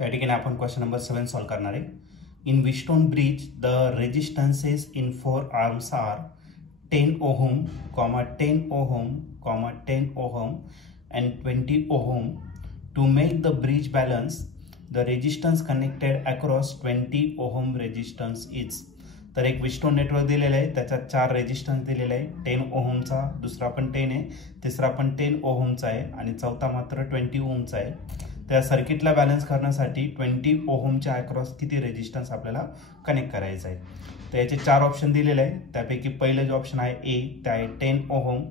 त्या ठिकाणी आपण क्वेश्चन नंबर 7 सॉल्व करणार आहे. In Wheatstone bridge the resistances in 4 arms are 10 ohm, 10 ohm, 10 ohm and 20 ohm. To make the bridge balance, the resistance connected across 20 ohm resistance is. तर एक Wheatstone network दिलेला आहे, त्याच्यात 4 रेजिस्टन्स दिलेले आहे. 10 ओहमचा, दुसरा पण 10 आहे, तिसरा पण 10 ओहमचा आहे आणि चौथा मात्र 20 ओहमचा आहे. त्या सर्किटला बॅलन्स करण्यासाठी 20 ओहमच्या अक्रॉस किती रेजिस्टन्स आपल्याला कनेक्ट करायचं आहे. तर याचे 4 ऑप्शन दिलेले आहे. त्यापैकी पहिलं जे ऑप्शन आहे ए ते आहे 10 ओहम,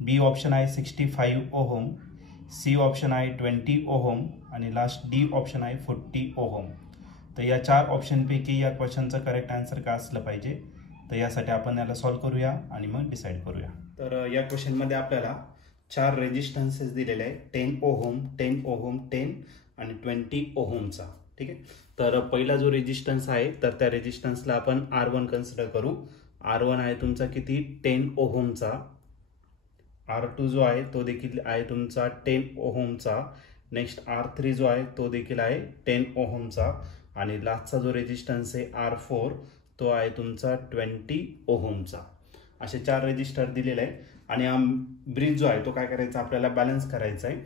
बी ऑप्शन आहे 65 ओहम, सी ऑप्शन आहे 20 ओहम आणि लास्ट डी ऑप्शन आहे 40 ओहम. तर या 4 ऑप्शनपैकी या क्वेश्चनचं करेक्ट आन्सर काय असलं पाहिजे. तर यासाठी आपण याला सॉल्व करूया आणि मग डिसाईड करूया. तर या क्वेश्चनमध्ये आपल्याला 4 रेजिस्टन्सेस दिलेले आहे, 10 ओहम, 10 ओहम, 10 आणि 20 ओहमचा. ठीक आहे. तर पहिला जो रेजिस्टन्स आहे तर त्या रेजिस्टन्सला आपण R1 कन्सिडर करू. R1 आहे तुमचा किती 10 ओहमचा. R2 जो आहे तो देखील आहे तुमचा 10 ओहमचा. नेक्स्ट R3 जो आहे तो देखील आहे 10 ओहमचा आणि लास्टचा जो रेजिस्टन्स आहे R4 तो आहे तुमचा 20 ओहमचा. असे 4 रेजिस्टर दिलेले आहे आणि हा ब्रिज जो आहे तो काय करायचा आपल्याला बॅलन्स करायचा आहे.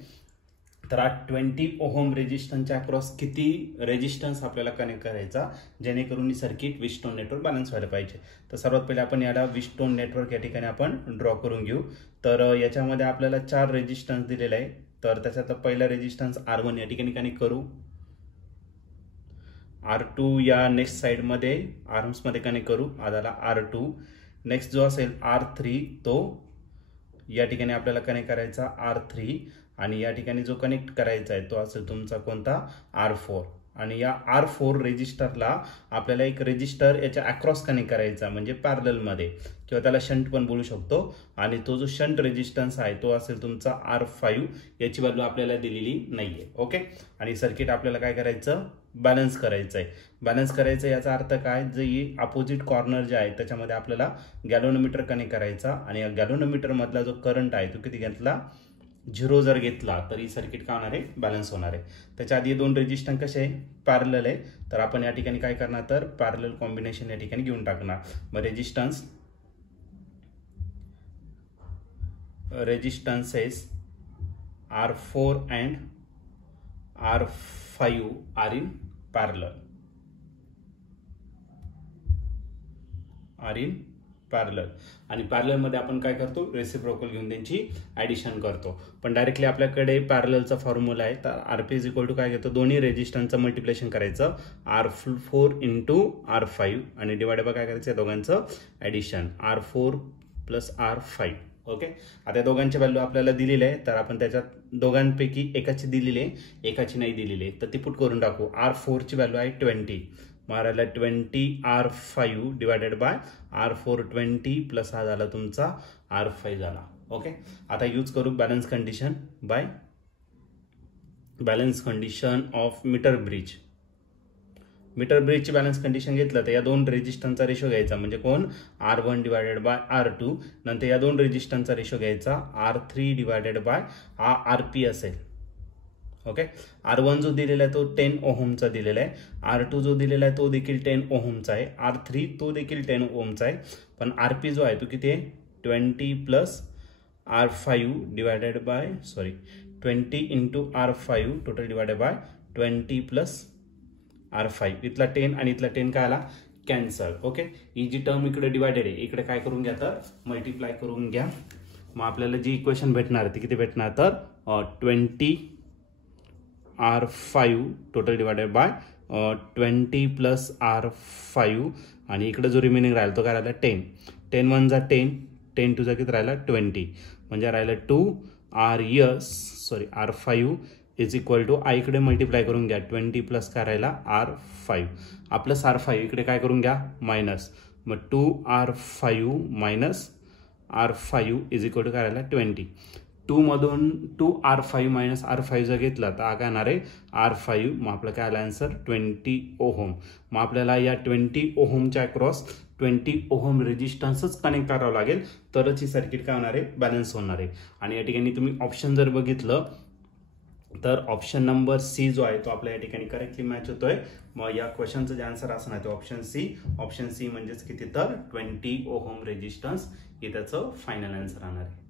तर 20 ओहम रेजिस्टन्सच्या अक्रॉस किती रेजिस्टन्स आपल्याला कनेक्ट करायचा जेणेकरून ही सर्किट विस्टोन नेटवर्क बॅलन्स व्हायला पाहिजे. तर सर्वात पहिले आपण याला विस्टोन नेटवर्क या ठिकाणी आपण ड्रॉ करून घेऊ. तर याच्यामध्ये आपल्याला 4 रेजिस्टन्स दिलेले आहे. तर त्याच्यात पहिला रेजिस्टन्स R1 या ठिकाणी कनेक्ट करू. R2 या नेक्स्ट साइडमध्ये आर्म्समध्ये कनेक्ट करू, आधाला R2. नेक्स्ट जो असेल R3 तो या ठिकाणी आपल्याला कनेक्ट करायचा R3 आणि या ठिकाणी जो कनेक्ट करायचा आहे तो असेल तुमचा कोणता R4 आणि या R4 रेजिस्टरला आपल्याला एक रेजिस्टर याच्या अक्रॉस कनेक्ट करायचा म्हणजे पॅरलल मध्ये किंवा त्याला शंट पण बोलू शकतो आणि तो जो शंट रेजिस्टन्स आहे तो असेल तुमचा R5. याची व्हॅल्यू आपल्याला दिलेली नाहीये. ओके. आणि सर्किट आपल्याला काय करायचं बॅलन्स करायचं आहे. बॅलन्स करायचं याचा अर्थ काय, जे अपोजिट कॉर्नर जे आहे त्याच्यामध्ये आपल्याला गॅल्व्हनोमीटर कनेक्ट करायचा आणि या गॅल्व्हनोमीटर मधला जो करंट आहे तो किती घेतला 0 जर घेतला तर ही सर्किट काय होणार आहे बॅलन्स होणार आहे. त्याच्या आधी 2 रेजिस्टन्स कसे आहे पॅरलल आहे. तर आपण या ठिकाणी काय करणार तर पॅरलल कॉम्बिनेशन या ठिकाणी घेऊन टाकणार. मग रेजिस्टन्सेस R4 and R5 are in parallel. आणि पॅरलल मध्ये आपण काय करतो रेसिप्रोकल घेऊन त्यांची ऍडिशन करतो. पण डायरेक्टली आपल्याकडे पॅरललचा फॉर्म्युला आहे. तर RP इज इक्वल टू काय घेतो दोन्ही रेजिस्टन्सचं मल्टिप्लिकेशन करायचं R4 इंटू R5 आणि डिवाइड बाय काय करायचं या दोघांचं addition R4 plus R5. Okay. आता दोघांची व्हॅल्यू आपल्याला दिलेली आहे तर आपण त्याच्यात दोघांपैकी एकाची दिलेली आहे एकाची नाही दिलेली आहे तर ती पुट करून टाकू. R4 ची व्हॅल्यू आहे 20 मारायला 20 R5 divided by R4 20 plus हा झाला तुमचा R5 झाला. ओके. आता यूज करू बॅलन्स कंडिशन ऑफ मीटर ब्रिजची बॅलन्स कंडिशन घेतलं तर या 2 रेजिस्टन्सचा रेशो घ्यायचा म्हणजे कोण R1 डिवायडेड बाय R2. नंतर या 2 रेजिस्टन्सचा रेशो घ्यायचा R3 डिवायडेड बाय RP असेल. ओके. R1 जो दिलेला आहे तो 10 ओहमचा दिलेला आहे. R2 जो दिलेला आहे तो देखील 10 ओहमचा आहे. R3 तो देखील 10 ओहमचा आहे. पण RP जो आहे तो किती आहे 20 plus R5 divided by 20 into R5 total divided by 20 plus R5. इथला 10 आणि इथला 10 काय आला कॅन्सल. ओके. ही जी टर्म इकडे डिवायडेड आहे इकडे काय करून घ्या तर मल्टिप्लाय करून घ्या. मग आपल्याला जी इक्वेशन भेटणार ती किती भेटणार तर 20 R5 total divided by 20 plus R5 आणि इकडे जो रिमेनिंग राहिला तो काय राहिला 10. 10 1 जा 10, 10 2 जा किती राहिला 20 म्हणजे राहिला R5 इज इक्वल टू इकडे मल्टिप्लाय करून घ्या 20 प्लस काय राहिला R5 प्लस R5 इकडे काय करून घ्या मायनस. मग 2R5 minus R5 is equal to काय राहिला 20. 2 मधून 2R5 मायनस R5 जर घेतला तर काय येणार आहे R5. मग आपलं काय आलं आन्सर 20 ओहम. मग आपल्याला या 20 ओहमच्या अक्रॉस 20 ओहम रेजिस्टन्सच कनेक्ट करावं लागेल तरच ही सर्किट काय होणार आहे बॅलन्स होणार आहे. आणि या ठिकाणी तुम्ही ऑप्शन जर बघितलं तर ऑप्शन नंबर सी जो आहे तो आपल्या या ठिकाणी करेक्टली मॅच होतोय. मग या क्वेश्चनचं जे आन्सर असणार आहे ते ऑप्शन सी म्हणजेच किती तर 20 ओहम रेजिस्टन्स हे त्याचं फायनल आन्सर राहणार आहे.